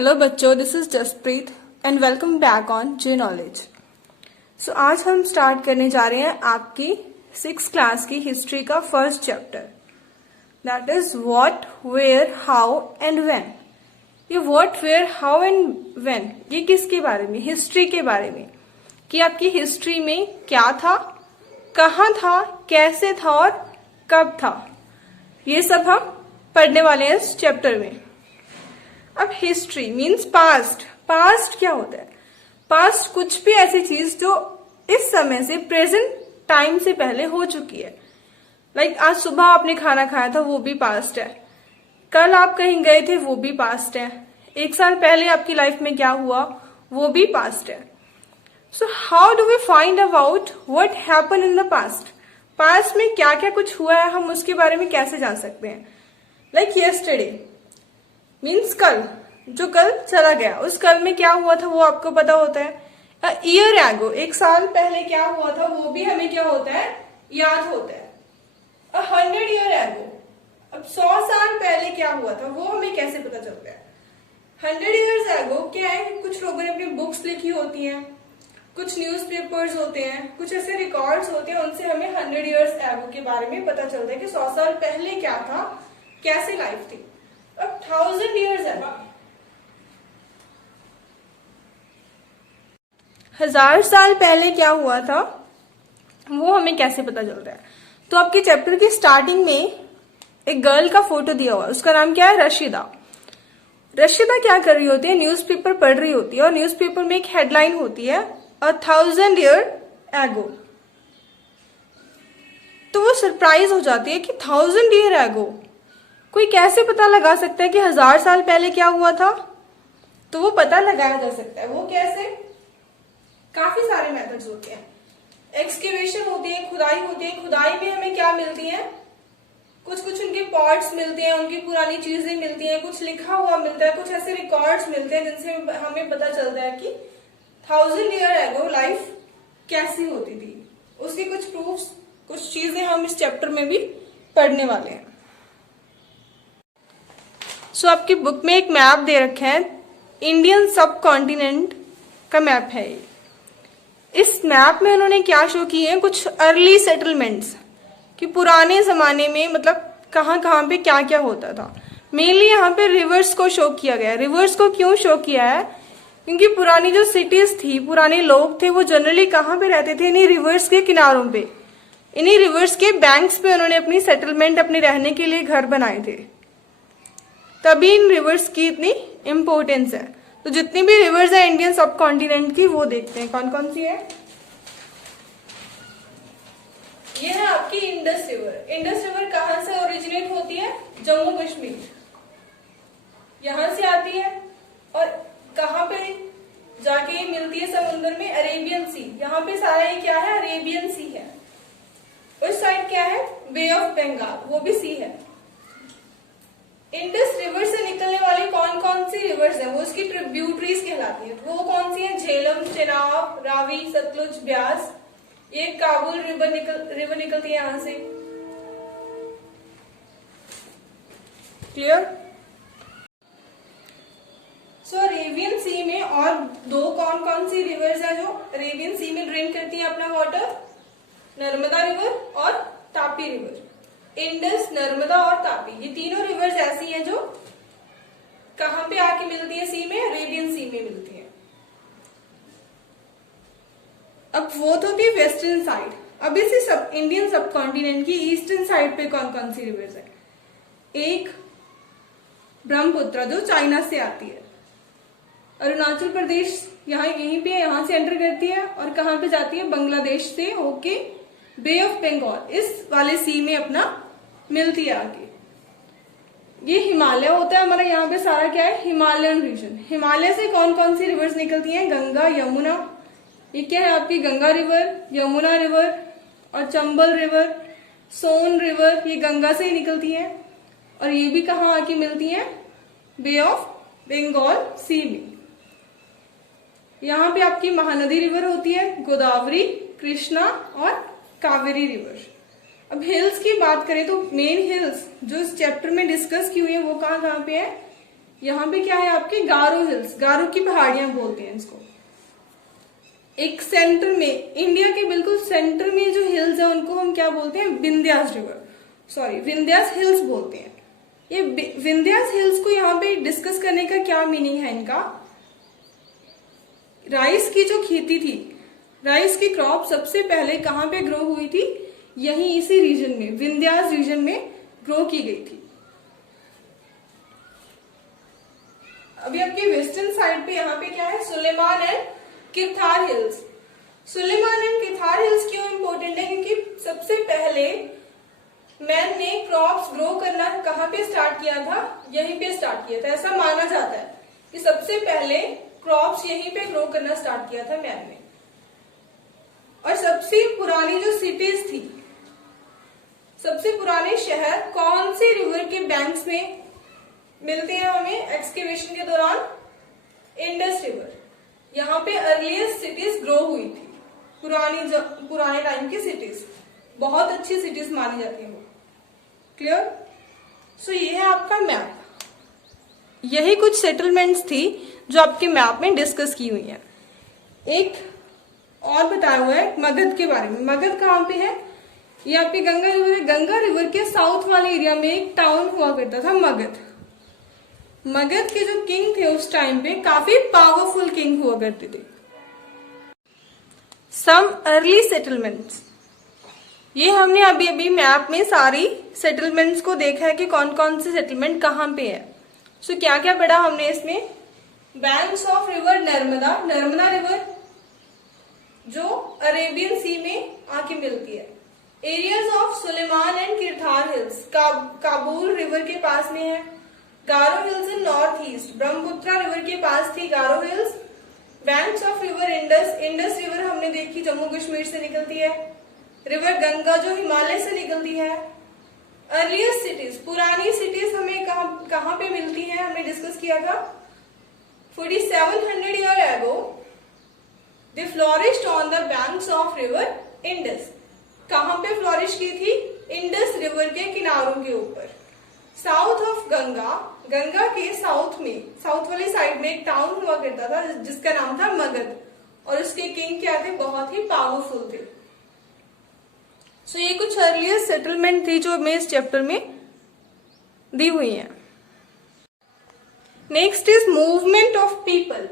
Hello बच्चों, this is Jaspreet and welcome back on J knowledge. So आज हम start करने जा रहे हैं आपकी 6th क्लास की हिस्ट्री का first chapter, that is what, where, how and when. ये what, where, how and when ये किसके बारे में? हिस्ट्री के बारे में, कि आपकी हिस्ट्री में क्या था, कहाँ था, कैसे था और कब था। ये सब हम पढ़ने वाले हैं इस चैप्टर में। अब हिस्ट्री मीन्स पास्ट। पास्ट क्या होता है? पास्ट कुछ भी ऐसी चीज जो इस समय से, प्रेजेंट टाइम से पहले हो चुकी है। लाइक आज सुबह आपने खाना खाया था, वो भी पास्ट है। कल आप कहीं गए थे, वो भी पास्ट है। 1 साल पहले आपकी लाइफ में क्या हुआ, वो भी पास्ट है। So how do we find about what happen in the past? Past में क्या क्या कुछ हुआ है, हम उसके बारे में कैसे जान सकते हैं? लाइक यस्टरडे मीन्स कल, जो कल चला गया, उस कल में क्या हुआ था वो आपको पता होता है। ईयर एगो, 1 साल पहले क्या हुआ था वो भी हमें क्या होता है, याद होता है। 100 ईयर एगो, अब 100 साल पहले क्या हुआ था वो हमें कैसे पता चलता है? 100 ईयर्स एगो क्या है, कुछ लोगों ने अपनी बुक्स लिखी होती हैं, कुछ न्यूज़पेपर्स होते हैं, कुछ ऐसे रिकॉर्ड्स होते हैं, उनसे हमें 100 ईयर्स एगो के बारे में पता चलता है कि 100 साल पहले क्या था, कैसे लाइफ थी। अब 1000 ईयर्स एगो, 1000 साल पहले क्या हुआ था वो हमें कैसे पता चलता है? तो आपके चैप्टर की स्टार्टिंग में एक गर्ल का फोटो दिया हुआ है, उसका नाम क्या है, रशिदा। रशिदा क्या कर रही होती है, न्यूज़पेपर पढ़ रही होती है, और न्यूज़पेपर में एक हेडलाइन होती है 1000 ईयर एगो। तो वो सरप्राइज हो जाती है कि 1000 ईयर एगो कोई कैसे पता लगा सकता है कि 1000 साल पहले क्या हुआ था? तो वो पता लगाया जा सकता है। वो कैसे? काफी सारे मेथड्स होते हैं। एक्सकेवेशन होती है, खुदाई होती है। खुदाई में हमें क्या मिलती है, कुछ कुछ उनके पॉट्स मिलते हैं, उनकी पुरानी चीजें मिलती हैं, कुछ लिखा हुआ मिलता है, कुछ ऐसे रिकॉर्ड्स मिलते हैं जिनसे हमें पता चलता है कि 1000 ईयर एगो लाइफ कैसी होती थी। उसके कुछ प्रूफ्स, कुछ चीजें हम इस चैप्टर में भी पढ़ने वाले हैं। सो आपकी बुक में एक मैप दे रखा है, इंडियन सब कॉन्टिनेंट का मैप है ये। इस मैप में उन्होंने क्या शो किए हैं, कुछ अर्ली सेटलमेंट्स, कि पुराने जमाने में मतलब कहाँ कहाँ पे क्या क्या होता था। मेनली यहाँ पे रिवर्स को शो किया गया है। रिवर्स को क्यों शो किया है? क्योंकि पुरानी जो सिटीज थी, पुराने लोग थे, वो जनरली कहाँ पे रहते थे, इन्हीं रिवर्स के किनारों पे, इन्हीं रिवर्स के बैंक्स पे उन्होंने अपनी सेटलमेंट, अपने रहने के लिए घर बनाए थे। तभी इन रिवर्स की इतनी इंपॉर्टेंस है। तो जितनी भी रिवर्स है इंडियन सब कॉन्टिनेंट की, वो देखते हैं कौन कौन सी है। ये है आपकी इंडस रिवर। इंडस रिवर कहां से ओरिजिनेट होती है? जम्मू कश्मीर, यहां से आती है और कहां पे जाके मिलती है समुद्र में? अरेबियन सी। यहाँ पे सारा ये क्या है, अरेबियन सी है। उस साइड क्या है, बे ऑफ बंगाल, वो भी सी है। इंडस रिवर से निकलने वाली कौन कौन सी रिवर्स है, वो उसकी ट्रिब्यूटरीज कहलाती है। वो कौन सी है? झेलम, चेनाब, रावी, सतलुज, ब्यास। ये काबुल रिवर निकलती है यहां से। क्लियर? सो अरेबियन सी में और दो कौन कौन सी रिवर्स है जो अरेबियन सी में ड्रेन करती है अपना वाटर? नर्मदा रिवर और तापी रिवर। इंडस, नर्मदा और तापी, ये तीनों रिवर्स ऐसी हैं जो कहां पे आके मिलती है सी में? अरेबियन सी में मिलती है। अब वो तो थी वेस्टर्न साइड। अब इसी सब इंडियन सब कॉन्टिनेंट की ईस्टर्न साइड पे कौन कौन सी रिवर्स है? एक ब्रह्मपुत्र जो चाइना से आती है, अरुणाचल प्रदेश यहाँ यहीं पे, यहां से एंटर करती है और कहां पे जाती है? बांग्लादेश से होके बे ऑफ बंगाल, इस वाले सी में अपना मिलती है आगे। ये हिमालय होता है हमारा, यहाँ पे सारा क्या है, हिमालयन रीजन। हिमालय से कौन कौन सी रिवर्स निकलती हैं? गंगा, यमुना, ये क्या है आपकी गंगा रिवर, यमुना रिवर और चंबल रिवर, सोन रिवर, ये गंगा से ही निकलती है। और ये भी कहाँ आके मिलती हैं? बे ऑफ बंगाल सी में। यहाँ पे आपकी महानदी रिवर होती है, गोदावरी, कृष्णा और कावेरी रिवर। अब हिल्स की बात करें तो मेन हिल्स जो इस चैप्टर में डिस्कस की हुई है वो कहाँ कहाँ पे है? यहाँ पे क्या है आपके गारो हिल्स, गारो की पहाड़ियां बोलते हैं इसको। एक सेंटर में, इंडिया के बिल्कुल सेंटर में जो हिल्स है उनको हम क्या बोलते हैं, Vindhyas river, sorry Vindhyas hills बोलते हैं। ये विंध्यास हिल्स को यहाँ पे डिस्कस करने का क्या मीनिंग है इनका, राइस की जो खेती थी, राइस की क्रॉप सबसे पहले कहाँ पे ग्रो हुई थी, यही इसी रीजन में, विंध्यास रीजन में ग्रो की गई थी। अभी आपके वेस्टर्न साइड पे यहाँ पे क्या है, Sulaiman and Kirthar hills. Sulaiman and Kirthar hills क्यों इंपॉर्टेंट है, क्योंकि सबसे पहले मैन ने क्रॉप्स ग्रो करना कहाँ पे स्टार्ट किया था, यहीं पे स्टार्ट किया था। ऐसा माना जाता है कि सबसे पहले क्रॉप्स यहीं पे ग्रो करना स्टार्ट किया था मैन ने। और सबसे पुरानी जो सिटीज थी, सबसे पुराने शहर कौन से रिवर के बैंक्स में मिलते हैं हमें एक्सकेवेशन के दौरान, इंडस रिवर। यहाँ पे अर्लीस्ट सिटीज ग्रो हुई थी, पुराने टाइम की सिटीज, बहुत अच्छी सिटीज मानी जाती है वो। क्लियर? सो ये है आपका मैप, यही कुछ सेटलमेंट्स थी जो आपके मैप में डिस्कस की हुई है। एक और बताया हुआ है मगध के बारे में। मगध कहाँ पे है, ये आपके गंगा रिवर है। गंगा रिवर के साउथ वाले एरिया में एक टाउन हुआ करता था मगध। मगध के जो किंग थे उस टाइम पे काफी पावरफुल किंग हुआ करते थे। सम अर्ली सेटलमेंट्स, ये हमने अभी अभी मैप में सारी सेटलमेंट्स को देखा है कि कौन कौन से सेटलमेंट कहाँ पे है। सो क्या क्या पढ़ा हमने इसमें, banks of river Narmada, Narmada river जो अरेबियन सी में आके मिलती है। Areas of Sulaiman and Kirthar hills, Kabul river के पास में है। Garo hills in north east, Brahmaputra river के पास थी Garo hills. Banks of river Indus, Indus river हमने देखी जम्मू कश्मीर से निकलती है। रिवर गंगा जो हिमालय से निकलती है। अर्लीस्ट सिटीज, पुरानी सिटीज हमें कहाँ पे मिलती है, हमने डिस्कस किया था 4700 year ago they flourished on the banks of river Indus. कहाँ पे फ्लोरिश की थी, इंडस रिवर के किनारों के ऊपर। साउथ ऑफ गंगा, गंगा के साउथ में, साउथ वाली साइड में एक टाउन हुआ करता था जिसका नाम था मगध, और उसके किंग क्या थे, बहुत ही पावरफुल थे। सो ये कुछ अर्लियर सेटलमेंट थी जो हमें इस चैप्टर में दी हुई है। Next is movement of people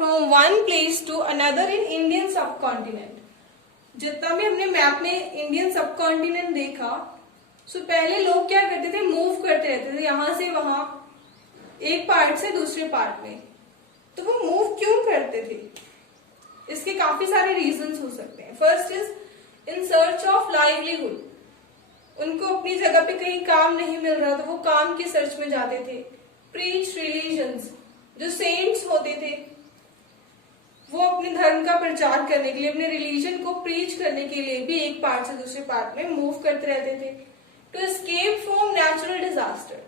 from one place to another in Indian subcontinent. जितना भी हमने मैप में इंडियन सब कॉन्टिनेंट देखा, सो पहले लोग क्या करते थे, मूव करते रहते थे यहां से वहां, एक पार्ट से दूसरे पार्ट में। तो वो मूव क्यों करते थे, इसके काफी सारे रीजंस हो सकते हैं। First is in search of livelihood, उनको अपनी जगह पे कहीं काम नहीं मिल रहा तो वो काम की सर्च में जाते थे। प्रीच रिलीजन्स, जो सेंट्स होते थे वो अपने धर्म का प्रचार करने के लिए, अपने रिलीजन को प्रीच करने के लिए भी एक पार्ट से दूसरे पार्ट में मूव करते रहते थे। To escape from natural disaster,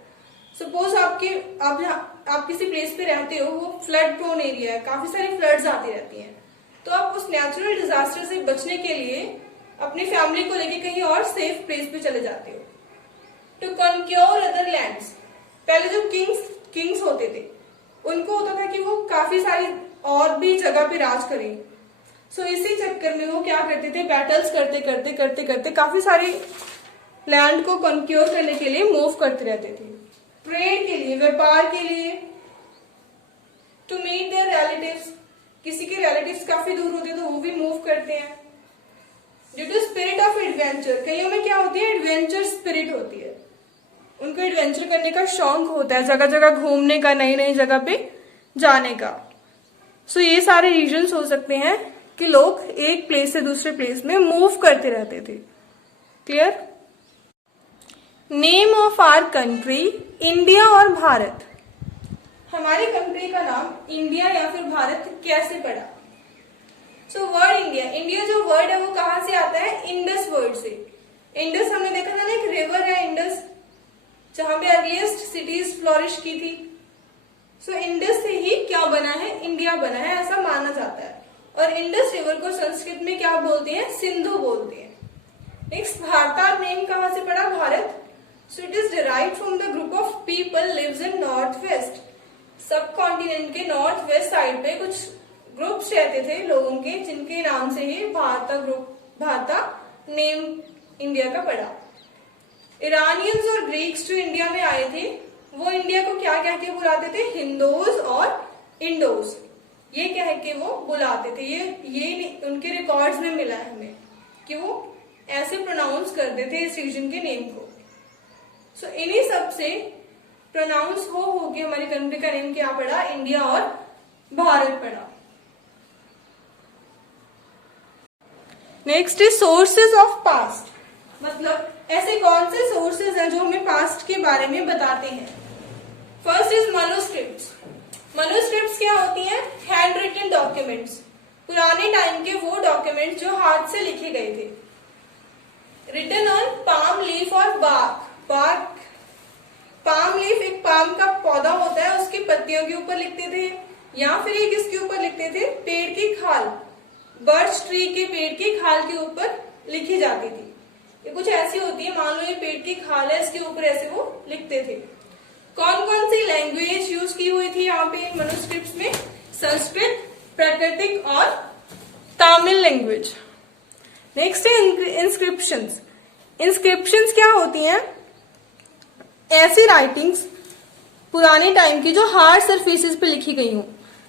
suppose आप किसी प्लेस पे रहते हो, वो फ्लड प्रोन एरिया है, काफी सारी फ्लड्स आती रहती हैं, तो आप उस नेचुरल डिजास्टर से बचने के लिए अपनी फैमिली को लेके कहीं और सेफ प्लेस पे चले जाते हो। टू कॉन्क्योर अदर लैंड्स, पहले जो किंग्स होते थे उनको होता था कि वो काफी सारी और भी जगह पे राज करें। सो इसी चक्कर में वो क्या करते थे, बैटल्स करते काफी सारी लैंड को कॉन्क्योर करने के लिए मूव करते रहते थे। ट्रेड के लिए, व्यापार के लिए। टू मीट देयर रिलेटिव्स, किसी के रिलेटिव्स काफी दूर होते तो वो भी मूव करते हैं। Due to spirit of adventure, कईयों में क्या होती है, एडवेंचर स्पिरिट होती है, उनको एडवेंचर करने का शौक होता है, जगह जगह घूमने का, नई नई जगह पे जाने का। सो ये सारे रीजंस हो सकते हैं कि लोग एक प्लेस से दूसरे प्लेस में मूव करते रहते थे। Clear? Name of our country, India और भारत। हमारी कंट्री का नाम इंडिया या फिर भारत कैसे पड़ा? सो वर्ड इंडिया, इंडिया जो वर्ड है वो कहां से आता है, इंडस वर्ड से। इंडस हमने देखा था ना, एक रिवर है इंडस, जहां पे अर्लीस्ट सिटीज फ्लोरिश की थी। सो इंडस से ही क्या बना है, इंडिया बना है, ऐसा माना जाता है। और इंडस रिवर को संस्कृत में क्या बोलते हैं, सिंधु बोलते हैं। नेक्स्ट, भारत नेम कहां से पड़ा, Bharat. So it is derived from the group of people lives in north west. Subcontinent के नॉर्थ वेस्ट साइड पे कुछ ग्रुप्स रहते थे लोगों के, जिनके नाम से ही भारता ग्रुप, भारता नेम इंडिया का पड़ा। ईरानियंस और ग्रीक्स जो इंडिया में आए थे वो इंडिया को क्या कह के बुलाते थे? हिंदोज और इंडोज, ये कह के वो बुलाते थे। ये उनके रिकॉर्ड्स में मिला है हमें कि वो ऐसे प्रोनाउंस करते थे इस रीजन के नेम को। सो इन्हीं सब से प्रोनाउंस हो के हमारी कंट्री का नेम क्या पड़ा? इंडिया और भारत पड़ा। Next is sources of past, मतलब ऐसे कौन से सोर्सेज हैं जो हमें पास्ट के बारे में बताते हैं। First is manuscripts. मैन्युस्क्रिप्ट्स क्या होती हैं? हैंड रिटन डॉक्यूमेंट्स, पुराने टाइम के वो डॉक्यूमेंट्स जो हाथ से लिखे गए थे। रिटन ऑन पाम लीफ और बार्क। पाम लीफ एक पाम का पौधा होता है, उसकी पत्तियों के ऊपर लिखते थे, या फिर एक इसके ऊपर लिखते थे पेड़ की खाल, बर्च ट्री के पेड़ की खाल के ऊपर लिखी जाती थी। ये कुछ ऐसी होती है, मान लो ये पेड़ की खाल है, इसके ऊपर ऐसे वो लिखते थे। कौन कौन सी लैंग्वेज यूज की हुई थी यहाँ पे मैन्युस्क्रिप्ट्स में? संस्कृत, प्राकृतिक और तमिल लैंग्वेज। नेक्स्ट है इंस्क्रिप्शंस। इंस्क्रिप्शंस क्या होती हैं? ऐसी राइटिंग्स पुराने टाइम की जो हार्ड सरफेसेस पे लिखी गई हूँ,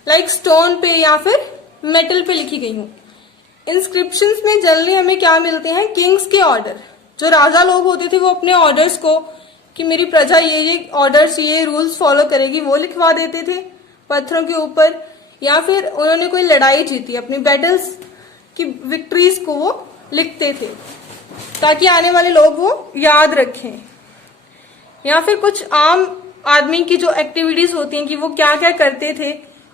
लाइक स्टोन पे या फिर मेटल पे लिखी गई हूँ। इंस्क्रिप्शंस में जनरली हमें क्या मिलते हैं? किंग्स के ऑर्डर। जो राजा लोग होते थे वो अपने ऑर्डर्स को, कि मेरी प्रजा ये ऑर्डर्स, ये रूल्स फॉलो करेगी, वो लिखवा देते थे पत्थरों के ऊपर, या फिर उन्होंने कोई लड़ाई जीती, अपनी बैटल्स की विक्ट्रीज को वो लिखते थे ताकि आने वाले लोग वो याद रखें। या फिर कुछ आम आदमी की जो एक्टिविटीज होती हैं कि वो क्या क्या करते थे,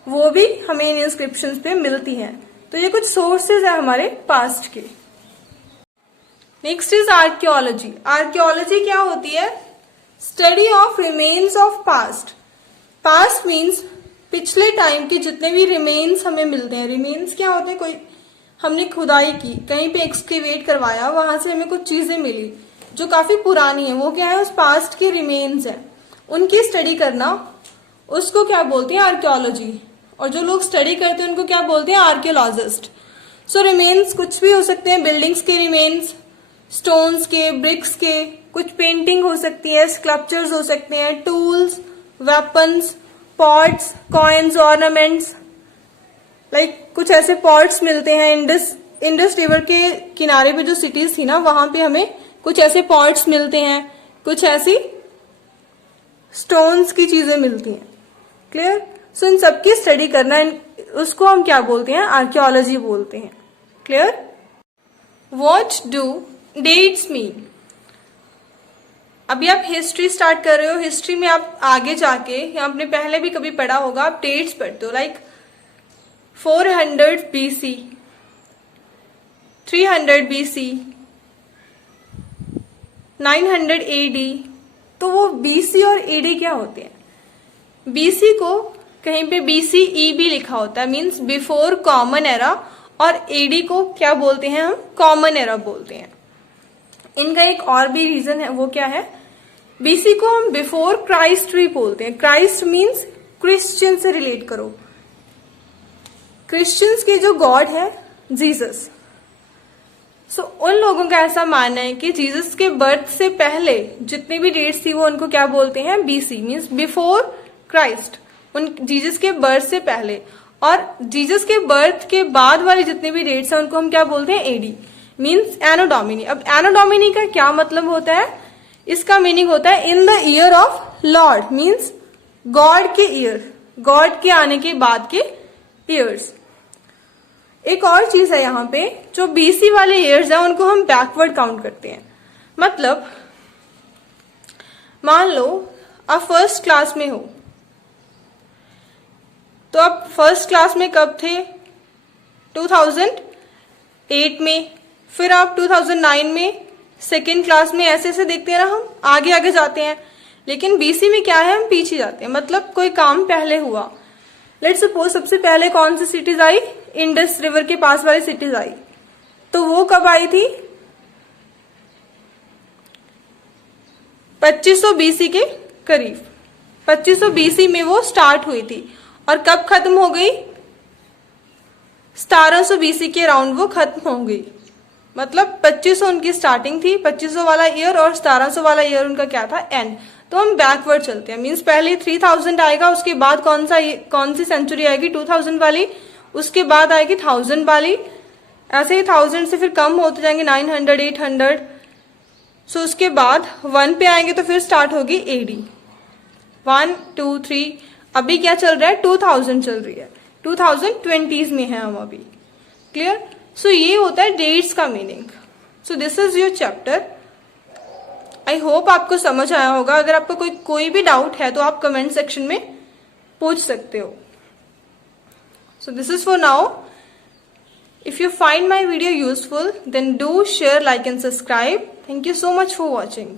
वो भी हमें इन इंस्क्रिप्शंस पे मिलती हैं। तो ये कुछ सोर्सेज है हमारे पास्ट के। Next is archaeology. आर्कियोलॉजी क्या होती है? Study of remains of past. Past means पिछले टाइम के जितने भी रिमेन्स हमें मिलते हैं। रिमेन्स क्या होते हैं? कोई हमने खुदाई की, कहीं पे एक्सकेवेट करवाया, वहां से हमें कुछ चीजें मिली जो काफी पुरानी है, वो क्या है? उस पास्ट के रिमेन्स है, उनकी स्टडी करना, उसको क्या बोलते हैं? आर्कियोलॉजी। और जो लोग स्टडी करते हैं उनको क्या बोलते हैं? आर्कियोलॉजिस्ट। सो रिमेन्स कुछ भी हो सकते हैं, बिल्डिंग्स के रिमेन्स, स्टोन्स के, ब्रिक्स के, कुछ पेंटिंग हो सकती है, स्कल्पचर्स हो सकते हैं, tools, weapons, pots, coins, ornaments. Like कुछ ऐसे पॉट्स मिलते हैं इंडस रिवर के किनारे पे जो सिटीज थी ना, वहां पे हमें कुछ ऐसे पॉट्स मिलते हैं, कुछ ऐसी स्टोन्स की चीजें मिलती हैं। क्लियर? सो इन सबकी स्टडी करना, उसको हम क्या बोलते हैं? आर्कियोलॉजी बोलते हैं। Clear? What do dates mean? अभी आप हिस्ट्री स्टार्ट कर रहे हो, हिस्ट्री में आप आगे जाके, या आपने पहले भी कभी पढ़ा होगा, आप डेट्स पढ़ते हो, लाइक 400 BC, 300 BC, 900 AD। तो वो BC और AD क्या होते हैं? BC को कहीं पे BCE भी लिखा होता है, मीन्स बिफोर कॉमन एरा, और AD को क्या बोलते हैं? हम कॉमन एरा बोलते हैं। इनका एक और भी रीजन है, वो क्या है? BC को हम बिफोर क्राइस्ट भी बोलते हैं। क्राइस्ट मीन्स क्रिश्चियन से रिलेट करो। क्रिश्चियंस के जो गॉड है जीसस। सो उन लोगों का ऐसा मानना है कि जीसस के बर्थ से पहले जितनी भी डेट्स थी वो उनको क्या बोलते हैं? BC मीन्स बिफोर क्राइस्ट, उन जीसस के बर्थ से पहले। और जीसस के बर्थ के बाद वाली जितनी भी डेट्स हैं उनको हम क्या बोलते हैं? AD मीन्स एनो डोमिनी। अब एनो डोमिनी का क्या मतलब होता है? इसका मीनिंग होता है in the year of Lord, means God के ईयर, गॉड के आने के बाद के ईयर्स। एक और चीज है यहाँ पे, जो BC वाले ईयर्स हैं उनको हम बैकवर्ड काउंट करते हैं। मतलब मान लो आप फर्स्ट क्लास में हो, तो आप फर्स्ट क्लास में कब थे? 2008 में। फिर आप 2009 में सेकेंड क्लास में, ऐसे ऐसे देखते हैं ना, हम आगे आगे जाते हैं। लेकिन BC में क्या है? हम पीछे जाते हैं, मतलब कोई काम पहले हुआ। लेट्स सपोज सबसे पहले कौन सी सिटीज आई? इंडस रिवर के पास वाली सिटीज आई। तो वो कब आई थी? 2500 BC के करीब, 2500 BC में वो स्टार्ट हुई थी और कब खत्म हो गई? 1700 BC के अराउंड वो खत्म हो गई। मतलब 2500 उनकी स्टार्टिंग थी, 2500 वाला ईयर, और 1700 वाला ईयर उनका क्या था? एंड। तो हम बैकवर्ड चलते हैं, मीन्स पहले 3000 आएगा, उसके बाद कौन सी सेंचुरी आएगी? 2000 वाली, उसके बाद आएगी 1000 वाली, ऐसे ही 1000 से फिर कम होते जाएंगे 900, 800। सो उसके बाद 1 पे आएंगे तो फिर स्टार्ट होगी AD। 1, 2, 3, अभी क्या चल रहा है? 2000 चल रही है, 2020s में है हम अभी। क्लियर? सो ये होता है डेट्स का meaning. So this is your chapter. I hope आपको समझ आया होगा। अगर आपको कोई भी डाउट है तो आप कमेंट सेक्शन में पूछ सकते हो। So this is for now. If you find my video useful, then do share, like and subscribe. Thank you so much for watching.